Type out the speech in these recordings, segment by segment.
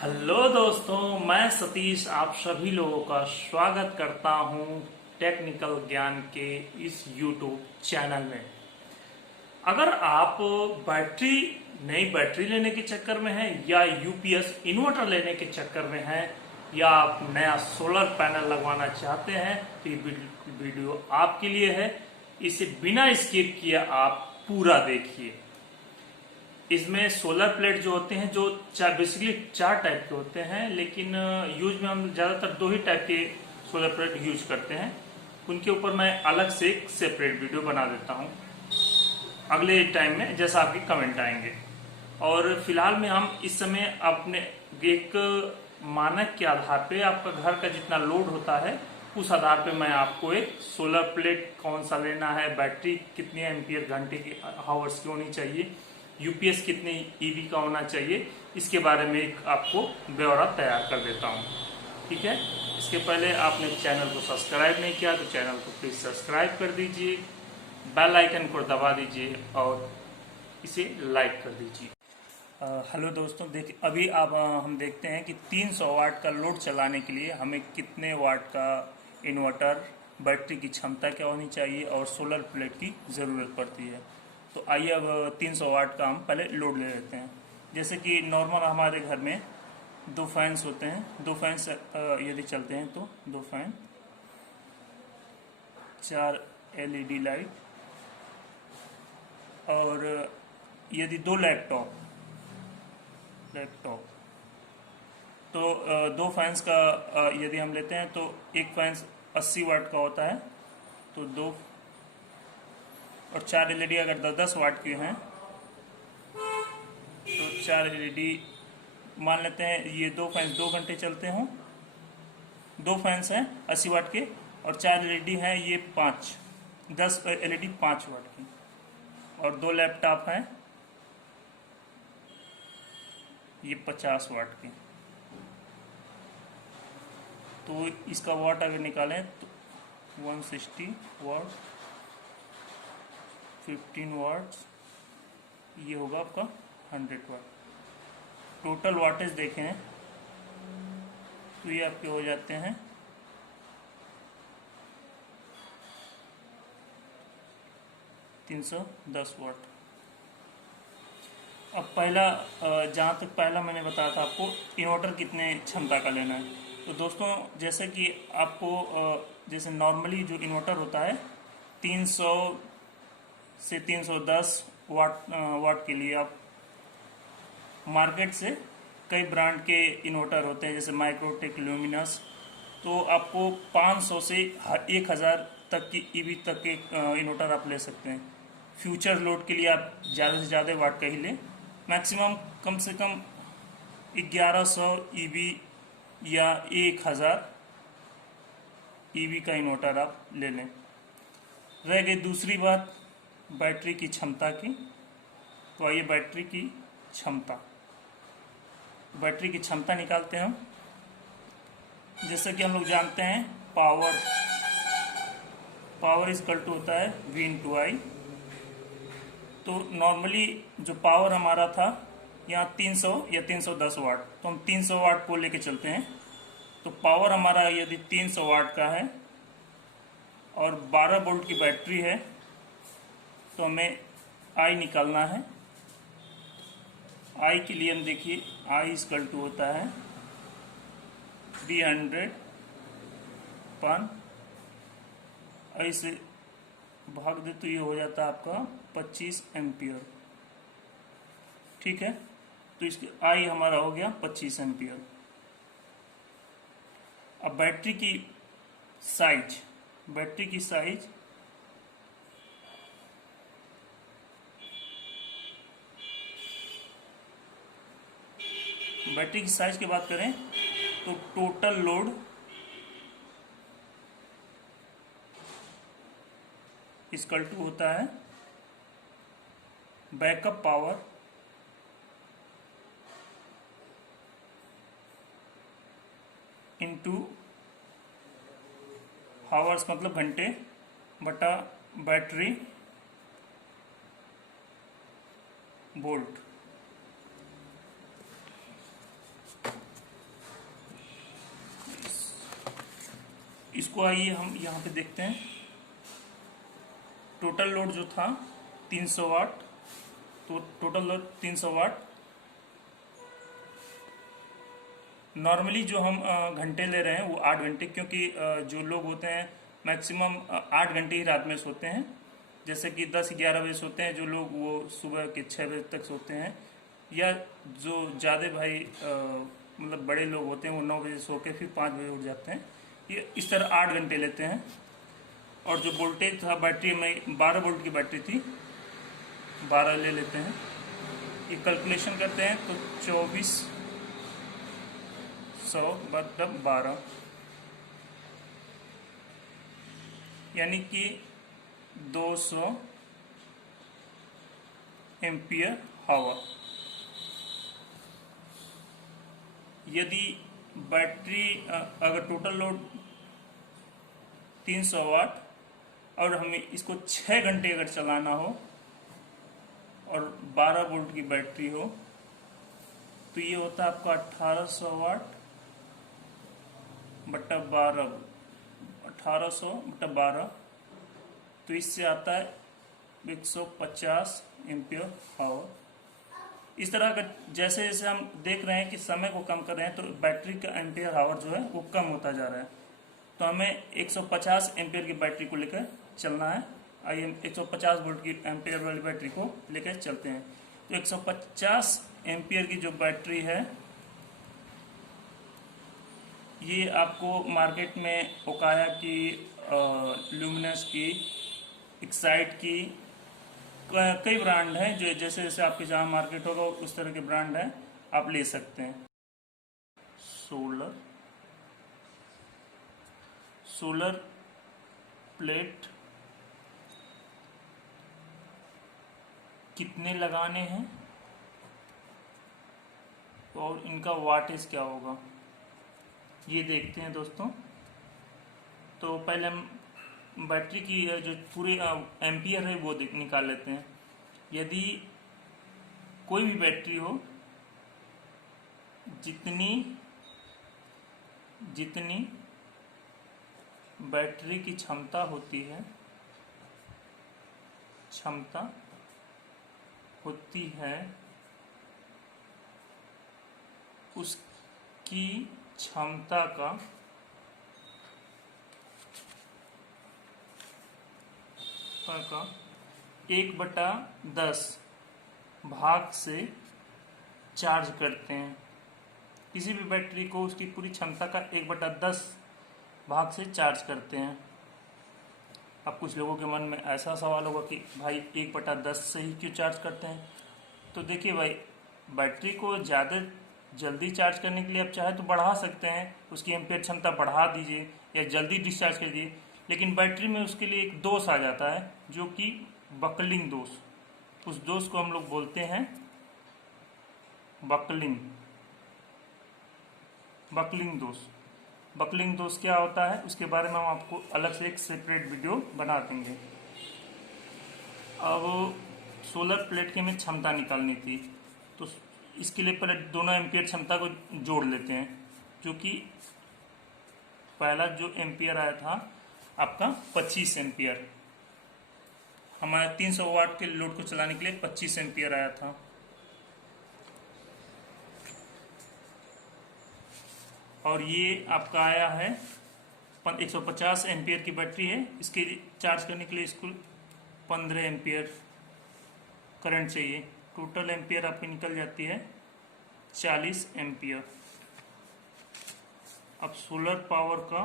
Hello दोस्तों, मैं सतीश आप सभी लोगों का स्वागत करता हूं टेक्निकल ज्ञान के इस यूट्यूब चैनल में। अगर आप बैटरी नई बैटरी लेने के चक्कर में हैं या यूपीएस इन्वर्टर लेने के चक्कर में हैं या आप नया सोलर पैनल लगवाना चाहते हैं तो ये वीडियो आपके लिए है। इसे बिना स्किप किए आप पूरा देखिए। इसमें सोलर प्लेट जो होते हैं जो बेसिकली चार टाइप के होते हैं, लेकिन यूज में हम ज्यादातर दो ही टाइप के सोलर प्लेट यूज करते हैं। उनके ऊपर मैं अलग से एक सेपरेट वीडियो बना देता हूं अगले टाइम में, जैसा आपके कमेंट आएंगे। और फिलहाल में हम इस समय अपने एक मानक के आधार पे आपका घर का जितना लोड होता है उस आधार पे मैं आपको एक सोलर प्लेट कौन सा लेना है, बैटरी कितने एम्पियर घंटे की हावर्स की होनी चाहिए, यूपीएस कितने ईवी का होना चाहिए, इसके बारे में एक आपको ब्यौरा तैयार कर देता हूं। ठीक है, इसके पहले आपने चैनल को सब्सक्राइब नहीं किया तो चैनल को प्लीज सब्सक्राइब कर दीजिए, बेल आइकन को दबा दीजिए और इसे लाइक कर दीजिए। हेलो दोस्तों, देखिए अभी अब हम देखते हैं कि 300 वाट का लोड चलाने के लिए हमें कितने वाट का इन्वर्टर, बैटरी की क्षमता क्या होनी चाहिए और सोलर प्लेट की ज़रूरत पड़ती है। तो आइए अब 300 वाट का हम पहले लोड ले लेते हैं। जैसे कि नॉर्मल हमारे घर में दो फैंस होते हैं, दो फैंस यदि चलते हैं तो दो फैन, 4 एलईडी लाइट और यदि दो लैपटॉप तो दो फैंस का यदि हम लेते हैं तो एक फैंस 80 वाट का होता है, तो दो और 4 एलईडी अगर 10 वाट की हैं तो 4 एलईडी मान लेते हैं। ये दो फैंस 2 घंटे चलते हों, दो फैंस हैं 80 वाट के और 4 एलईडी हैं ये 10 एलईडी 5 वाट की और दो लैपटॉप हैं ये 50 वाट की। तो इसका वाट अगर निकालें तो 160 वाट, 15 वाट, ये होगा आपका 100 वाट। टोटल वाटेज देखें तो ये आपके हो जाते हैं 310 वाट। अब पहला जहाँ तक पहला मैंने बताया था आपको इन्वर्टर कितने क्षमता का लेना है, तो दोस्तों जैसे कि आपको जैसे नॉर्मली जो इन्वर्टर होता है 300 से 310 वाट के लिए आप मार्केट से कई ब्रांड के इन्वर्टर होते हैं जैसे माइक्रोटेक, ल्यूमिनस, तो आपको 500 से 1000 तक की ईवी तक के इन्वर्टर आप ले सकते हैं। फ्यूचर लोड के लिए आप ज़्यादा से ज़्यादा वाट का ही लें, मैक्सिमम कम से कम 1100 ईवी या 1000 ईवी का इन्वर्टर आप ले लें। रह गई दूसरी बात बैटरी की क्षमता की, तो आइए बैटरी की क्षमता निकालते हैं हम। जैसे कि हम लोग जानते हैं पावर इज इक्वल टू होता है V इंटू आई। तो नॉर्मली जो पावर हमारा था यहाँ 300 या 310 वाट, तो हम 300 वाट को लेके चलते हैं। तो पावर हमारा यदि 300 वाट का है और 12 वोल्ट की बैटरी है तो हमें आई निकालना है। आई के लिए हम देखिए आई इक्वल टू होता है 300 पन, ऐसे भाग दे तो ये हो जाता है आपका 25 एम्पियर। ठीक है, तो इसकी आई हमारा हो गया 25 एम्पियर। अब बैटरी की साइज बैटरी की साइज की बात करें तो टोटल लोड इक्वल टू होता है बैकअप पावर इनटू हावर्स मतलब घंटे बटा बैटरी वोल्ट। इसको आइए हम यहाँ पे देखते हैं। टोटल लोड जो था 300 वाट, तो टोटल लोड 300 वाट। नॉर्मली जो हम घंटे ले रहे हैं वो 8 घंटे, क्योंकि जो लोग होते हैं मैक्सिमम 8 घंटे ही रात में सोते हैं। जैसे कि 10-11 बजे सोते हैं जो लोग, वो सुबह के 6 बजे तक सोते हैं। या जो ज़्यादा भाई मतलब बड़े लोग होते हैं वो 9 बजे सो के फिर 5 बजे उठ जाते हैं। ये इस तरह 8 घंटे लेते हैं। और जो वोल्टेज था बैटरी में 12 वोल्ट की बैटरी थी, 12 ले लेते हैं। ये कैलकुलेशन करते हैं तो 2400 मतलब 12, यानी कि 200 एम्पियर हावर। यदि बैटरी अगर टोटल लोड 300 वाट और हमें इसको 6 घंटे अगर चलाना हो और 12 वोल्ट की बैटरी हो, तो ये होता है आपका 1800 वाट बट्टा 12, 1800 बट्टा 12, तो इससे आता है 150 एम्पियर हावर। इस तरह का जैसे जैसे हम देख रहे हैं कि समय को कम कर रहे हैं तो बैटरी का एम्पियर हावर जो है वो कम होता जा रहा है। तो हमें 150 एम्पियर की बैटरी को लेकर चलना है। आइए हम 150 वोल्ट की एम्पियर वाली बैटरी को लेकर चलते हैं। तो 150 एम्पियर की जो बैटरी है ये आपको मार्केट में ओकाया की, ल्यूमिनस की, एक्साइट की, कई ब्रांड हैं जो जैसे जैसे आपके जहाँ मार्केट होगा उस तरह के ब्रांड हैं, आप ले सकते हैं। सोलर प्लेट कितने लगाने हैं और इनका वाटेज क्या होगा ये देखते हैं दोस्तों। तो पहले हम बैटरी की जो पूरे एम्पियर है वो निकाल लेते हैं। यदि कोई भी बैटरी हो, जितनी बैटरी की क्षमता होती है उसकी क्षमता का 1/10 भाग से चार्ज करते हैं। किसी भी बैटरी को उसकी पूरी क्षमता का 1/10 भाग से चार्ज करते हैं। अब कुछ लोगों के मन में ऐसा सवाल होगा कि भाई 1/10 से ही क्यों चार्ज करते हैं? तो देखिए भाई, बैटरी को ज़्यादा जल्दी चार्ज करने के लिए आप चाहे तो बढ़ा सकते हैं, उसकी एम्पियर क्षमता बढ़ा दीजिए या जल्दी डिस्चार्ज कर दीजिए। लेकिन बैटरी में उसके लिए एक दोष आ जाता है जो कि बकलिंग दोष। उस दोष को हम लोग बोलते हैं बकलिंग दोष। बकलिंग दोष क्या होता है उसके बारे में हम आपको अलग से एक सेपरेट वीडियो बना देंगे। अब सोलर प्लेट की हमें क्षमता निकालनी थी, तो इसके लिए पहले दोनों एम्पियर क्षमता को जोड़ लेते हैं। जो कि पहला जो एम्पियर आया था आपका 25 एम्पियर, हमारे 300 वाट के लोड को चलाने के लिए 25 एम्पियर आया था। और ये आपका आया है 150 एम्पियर की बैटरी है, इसके चार्ज करने के लिए इसको 15 एम्पियर करंट चाहिए। टोटल एम्पियर आपकी निकल जाती है 40 एम्पियर। अब सोलर पावर का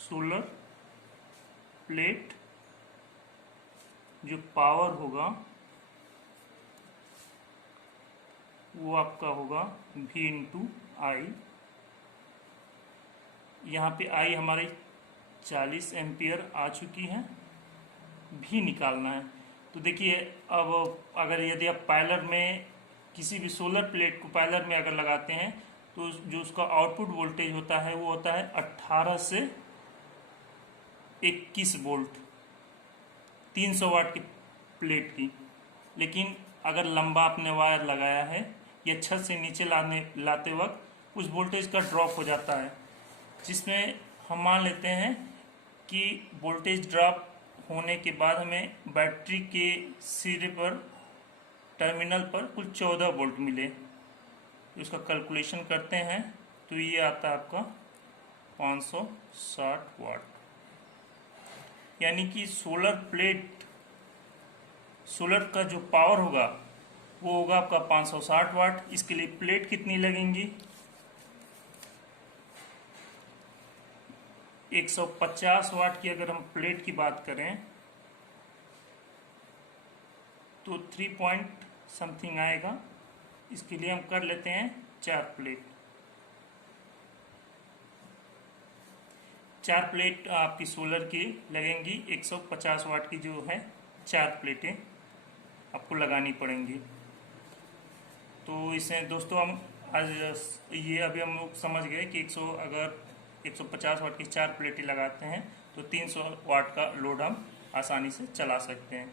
सोलर प्लेट जो पावर होगा वो आपका होगा V इंटू आई। यहाँ पे आई हमारी 40 एम्पियर आ चुकी है, भी निकालना है। तो देखिए, अब अगर यदि आप पायलर में किसी भी सोलर प्लेट को पायलर में अगर लगाते हैं तो जो उसका आउटपुट वोल्टेज होता है वो होता है 18 से 21 वोल्ट 300 वाट की प्लेट की। लेकिन अगर लंबा आपने वायर लगाया है या छत से नीचे लाते वक्त उस वोल्टेज का ड्रॉप हो जाता है, जिसमें हम मान लेते हैं कि वोल्टेज ड्रॉप होने के बाद हमें बैटरी के सिरे पर टर्मिनल पर कुल 14 वोल्ट मिले। तो इसका कैलकुलेशन करते हैं तो ये आता है आपका 560 वाट, यानी कि सोलर का जो पावर होगा वो होगा आपका 560 वाट। इसके लिए प्लेट कितनी लगेंगी, 150 वाट की अगर हम प्लेट की बात करें तो 3 पॉइंट समथिंग आएगा। इसके लिए हम कर लेते हैं 4 प्लेट। 4 प्लेट आपकी सोलर की लगेंगी, 150 वाट की जो है 4 प्लेटें आपको लगानी पड़ेंगी। तो इसे दोस्तों हम आज ये अभी हम लोग समझ गए कि अगर 150 वाट की 4 प्लेटें लगाते हैं तो 300 वाट का लोड हम आसानी से चला सकते हैं।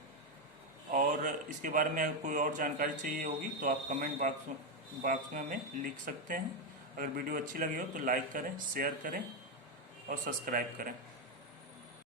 और इसके बारे में अगर कोई और जानकारी चाहिए होगी तो आप कमेंट बॉक्स में हमें लिख सकते हैं। अगर वीडियो अच्छी लगी हो तो लाइक करें, शेयर करें और सब्सक्राइब करें।